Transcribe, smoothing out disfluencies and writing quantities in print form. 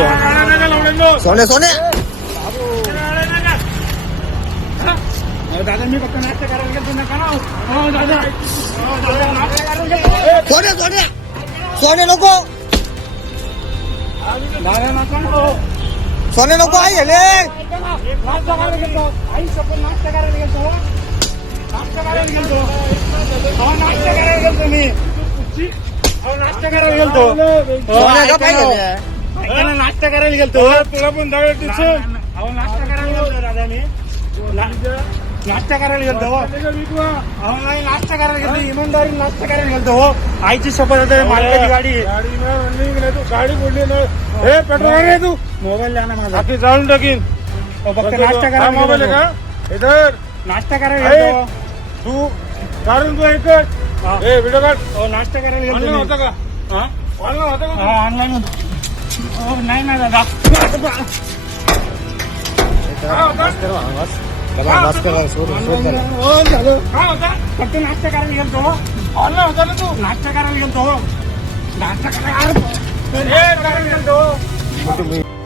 सोने सोने दादा मी फक्त नाश्ता करायला गेलो नका ना दादा सोने सोने सोने नको दादा नका सोने नको आई हेले नाश्ता करायला गेलो आई सपोर्ट नाश्ता करायला गेलो नाश्ता करायला गेलो नाश्ता करायला गेलो मी नाश्ता करायला गेलो सोने का पाहिजे नाश्ता करायला गेलो तुला पण नाश्ता करायला गेलो दादा मी नाश्ता करायला गेलो नाही नाश्ता करायला गेलो इमानदारी नाश्ता करायला गेलो आईची शपथ होते मालकाची गाडी गाडी बोलली ना हे पेट्रोल आहे तू मोबाईल द्या ना माझा जाऊन टाकीन फक्त नाश्ता करायला मोबाईल का इधर नाश्ता करायला गेलो तू काढून तू एक व्हिडिओ काढ नाश्ता करायला गेलो होता का ऑनलाईन होता का ऑनलाईन होतो नाही ना दादा फक्त नाश्ता करायला गेलतो ऑनलाईन होता ना तू नाश्ता करायला गेलतो नाश्ता करायला गेलतो